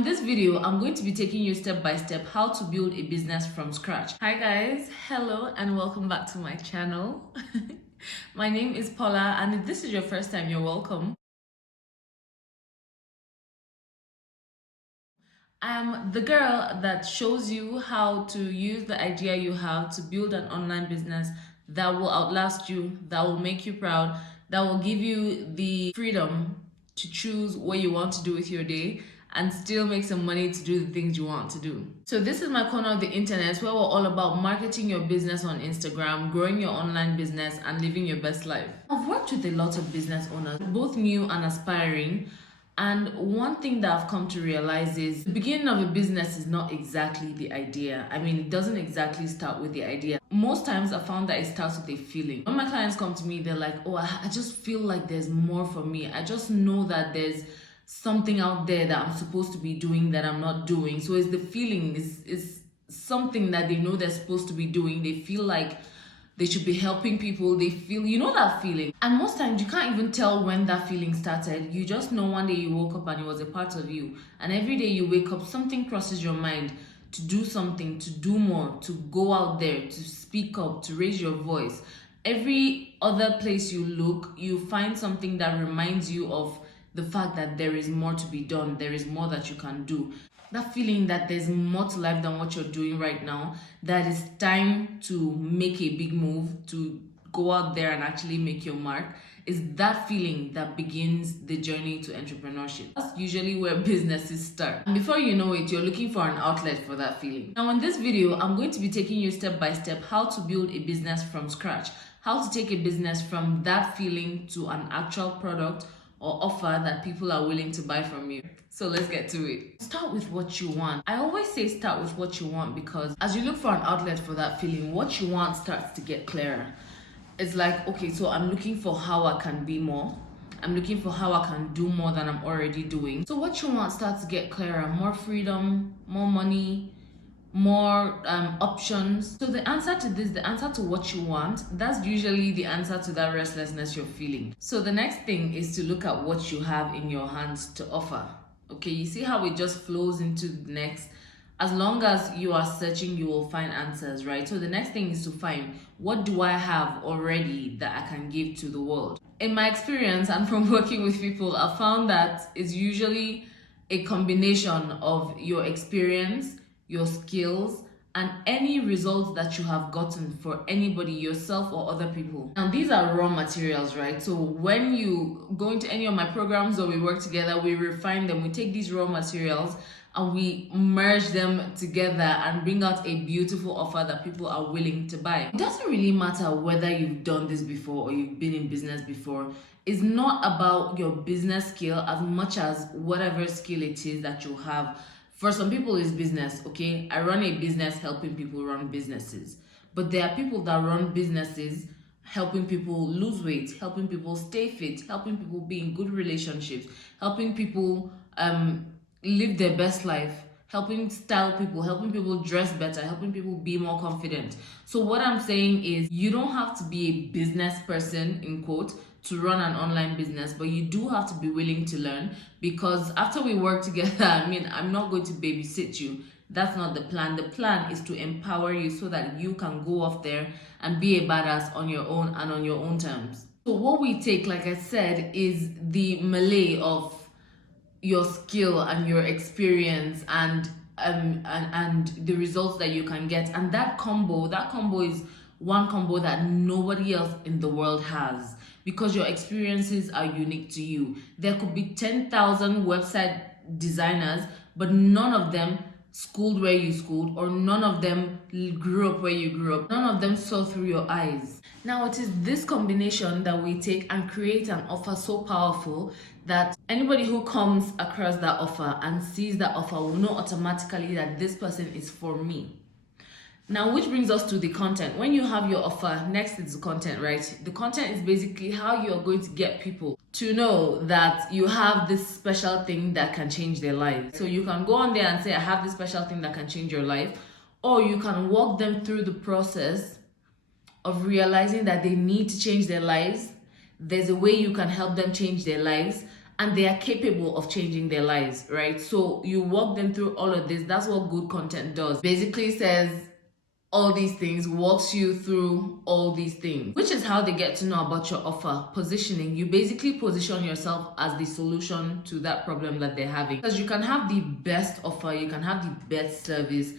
In this video, I'm going to be taking you step by step how to build a business from scratch. Hi guys, hello and welcome back to my channel. My name is Paula, and if this is your first time, you're welcome. I'm the girl that shows you how to use the idea you have to build an online business that will outlast you, that will make you proud, that will give you the freedom to choose what you want to do with your day and still make some money to do the things you want to do. So this is my corner of the internet where we're all about marketing your business on Instagram, growing your online business, and living your best life. I've worked with a lot of business owners, both new and aspiring. And one thing that I've come to realize is the beginning of a business is not exactly the idea. I mean, it doesn't exactly start with the idea. Most times I found that it starts with a feeling. When my clients come to me, they're like, oh, I just feel like there's more for me. I just know that there's something out there that I'm supposed to be doing that I'm not doing. So it's the feeling, it's something that they know they're supposed to be doing. They feel like they should be helping people. They feel, you know that feeling. And most times you can't even tell when that feeling started. You just know one day you woke up and it was a part of you. And every day you wake up, something crosses your mind to do something, to do more, to go out there, to speak up, to raise your voice. Every other place you look, you find something that reminds you of the fact that there is more to be done, there is more that you can do. That feeling that there's more to life than what you're doing right now, that it's time to make a big move, to go out there and actually make your mark, is that feeling that begins the journey to entrepreneurship. That's usually where businesses start. And before you know it, you're looking for an outlet for that feeling. Now in this video, I'm going to be taking you step by step how to build a business from scratch, how to take a business from that feeling to an actual product or offer that people are willing to buy from you. So let's get to it. Start with what you want. I always say start with what you want because as you look for an outlet for that feeling, what you want starts to get clearer. It's like, okay, so I'm looking for how I can be more. I'm looking for how I can do more than I'm already doing. So what you want starts to get clearer. More freedom, more money, more options. So the answer to this, the answer to what you want, that's usually the answer to that restlessness you're feeling. So the next thing is to look at what you have in your hands to offer. Okay, you see how it just flows into the next. As long as you are searching, you will find answers, right? So the next thing is to find, what do I have already that I can give to the world? In my experience and from working with people, I found that it's usually a combination of your experience, your skills, and any results that you have gotten for anybody, yourself or other people. And these are raw materials, right? So when you go into any of my programs or we work together, we refine them. We take these raw materials and we merge them together and bring out a beautiful offer that people are willing to buy. It doesn't really matter whether you've done this before or you've been in business before. It's not about your business skill as much as whatever skill it is that you have. For some people, it's business, okay? I run a business helping people run businesses. But there are people that run businesses helping people lose weight, helping people stay fit, helping people be in good relationships, helping people live their best life, helping style people, helping people dress better, helping people be more confident. So what I'm saying is you don't have to be a business person, in quote, to run an online business, but you do have to be willing to learn, because after we work together, I mean, I'm not going to babysit you. That's not the plan. The plan is to empower you so that you can go off there and be a badass on your own and on your own terms. So what we take, like I said, is the melee of your skill and your experience and the results that you can get, and that combo is one combo that nobody else in the world has, because your experiences are unique to you. There could be 10,000 website designers, but none of them schooled where you schooled, or none of them grew up where you grew up. None of them saw through your eyes. Now it is this combination that we take and create an offer so powerful that anybody who comes across that offer and sees that offer will know automatically that this person is for me. Now, which brings us to the content. When you have your offer, next is the content, right? The content is basically how you're going to get people to know that you have this special thing that can change their life. So you can go on there and say, I have this special thing that can change your life, or you can walk them through the process of realizing that they need to change their lives. There's a way you can help them change their lives, and they are capable of changing their lives, right? So you walk them through all of this. That's what good content does. Basically says all these things, walks you through all these things, which is how they get to know about your offer. Positioning, you basically position yourself as the solution to that problem that they're having, because you can have the best offer, you can have the best service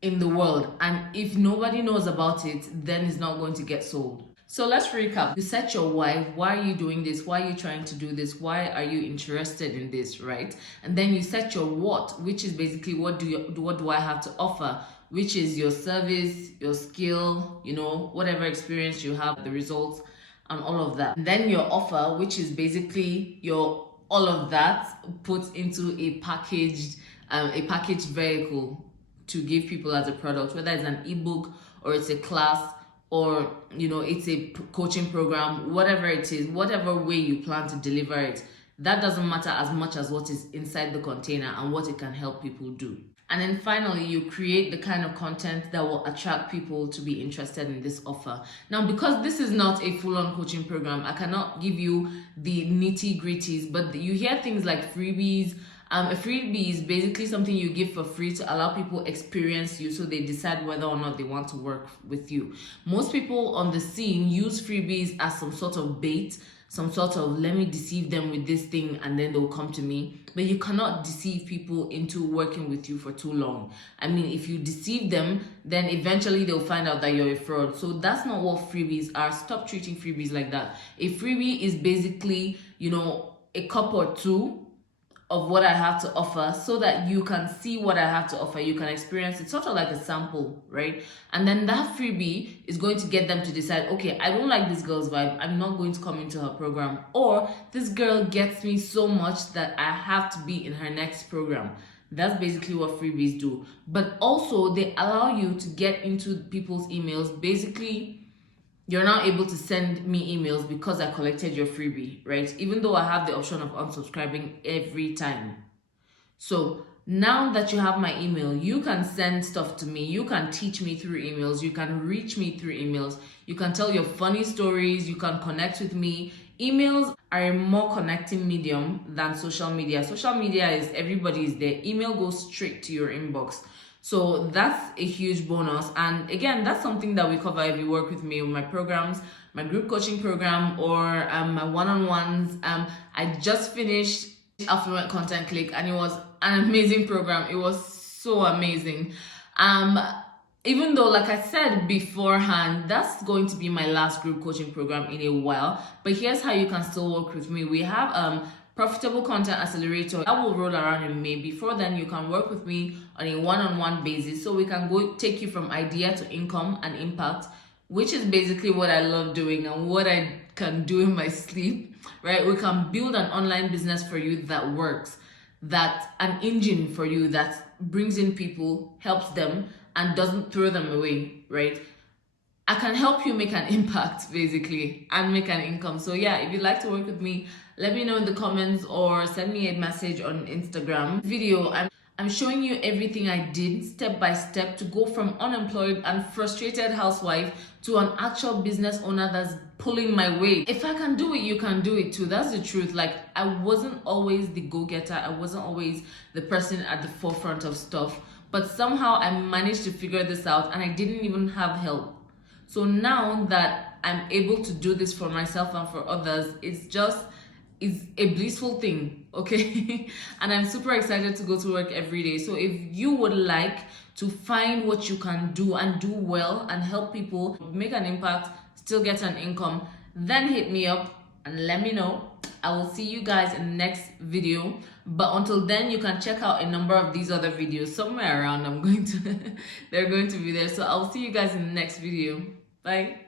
in the world, and if nobody knows about it, then it's not going to get sold. So let's recap. You set your why. Why are you doing this? Why are you trying to do this? Why are you interested in this, right? And then you set your what, which is basically what do I have to offer, which is your service, your skill, you know, whatever experience you have, the results and all of that. And then your offer, which is basically your all of that put into a packaged vehicle to give people as a product, whether it's an ebook or it's a class or, you know, it's a coaching program, whatever it is, whatever way you plan to deliver it, that doesn't matter as much as what is inside the container and what it can help people do. And then finally, you create the kind of content that will attract people to be interested in this offer. Now, because this is not a full-on coaching program, I cannot give you the nitty-gritties, but you hear things like freebies. A freebie is basically something you give for free to allow people experience you so they decide whether or not they want to work with you. Most people on the scene use freebies as some sort of bait, some sort of let me deceive them with this thing and then they'll come to me. But you cannot deceive people into working with you for too long. I mean, if you deceive them, then eventually they'll find out that you're a fraud. So that's not what freebies are. Stop treating freebies like that. A freebie is basically, you know, a cup or two of what I have to offer so that you can see what I have to offer. You can experience it, sort of like a sample, right? And then that freebie is going to get them to decide, okay, I don't like this girl's vibe, I'm not going to come into her program. Or this girl gets me so much that I have to be in her next program. That's basically what freebies do. But also they allow you to get into people's emails. Basically, you're now able to send me emails because I collected your freebie, right? Even though I have the option of unsubscribing every time. So now that you have my email, you can send stuff to me. You can teach me through emails. You can reach me through emails. You can tell your funny stories. You can connect with me. Emails are a more connecting medium than social media. Social media is everybody is there. Email goes straight to your inbox. So that's a huge bonus. And again, that's something that we cover if you work with me with my programs, my group coaching program, or my one-on-ones. I just finished Affluent Content Click and it was an amazing program. It was so amazing. Even though, like I said beforehand, that's going to be my last group coaching program in a while. But here's how you can still work with me. We have Profitable Content Accelerator that will roll around in May. Before then, you can work with me on a one-on-one basis, so we can go take you from idea to income and impact, which is basically what I love doing and what I can do in my sleep, right? We can build an online business for you that works, that's an engine for you that brings in people, helps them, and doesn't throw them away, right? I can help you make an impact, basically, and make an income. So yeah, if you'd like to work with me, let me know in the comments or send me a message on Instagram. Video, I'm showing you everything I did step by step to go from unemployed and frustrated housewife to an actual business owner that's pulling my weight. If I can do it, you can do it too. That's the truth. Like, I wasn't always the go-getter. I wasn't always the person at the forefront of stuff. But somehow I managed to figure this out and I didn't even have help. So now that I'm able to do this for myself and for others, it's a blissful thing, okay? And I'm super excited to go to work every day. So if you would like to find what you can do and do well and help people make an impact, still get an income, then hit me up and let me know. I will see you guys in the next video. But until then, you can check out a number of these other videos somewhere around. They're going to be there. So I'll see you guys in the next video. Bye.